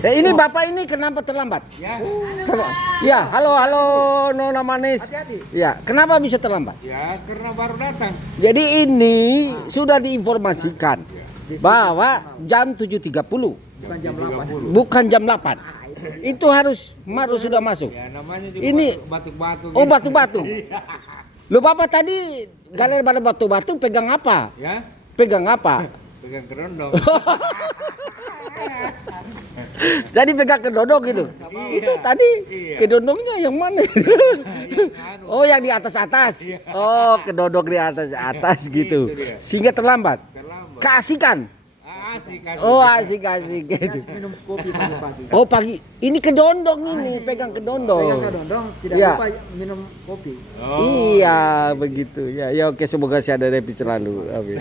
Ini Bapak ini kenapa terlambat? Ya. Ya, halo Nona Manis. Hati-hati. Ya, kenapa bisa terlambat? Ya, karena baru datang. Jadi ini sudah diinformasikan bahwa jam 7.30 Bukan jam 8. bukan jam 8. Itu harus sudah masuk. Ya, namanya juga Ini batu-batu. oh batu-batu. Lo Bapak tadi galer pada batu-batu pegang apa? Ya, Pegang apa? pegang kerondong. Jadi pegang kedodong gitu. Itu tadi Iya. kedodongnya yang mana? Yang Oh, yang di atas-atas. Iya. Oh, kedodong di atas-atas gitu. Itu dia. Sehingga terlambat. Terlambat. Keasikan. Asik. Oh, asik-asik gitu. Minum kopi pagi-pagi. Oh, pagi. Ini kedondong ini, pegang kedondong. Pegang kedondong, tidak Ya. lupa minum kopi. Oh. Iya, begitu. Ya, ya oke, semoga saya ada repi selalu. Amin.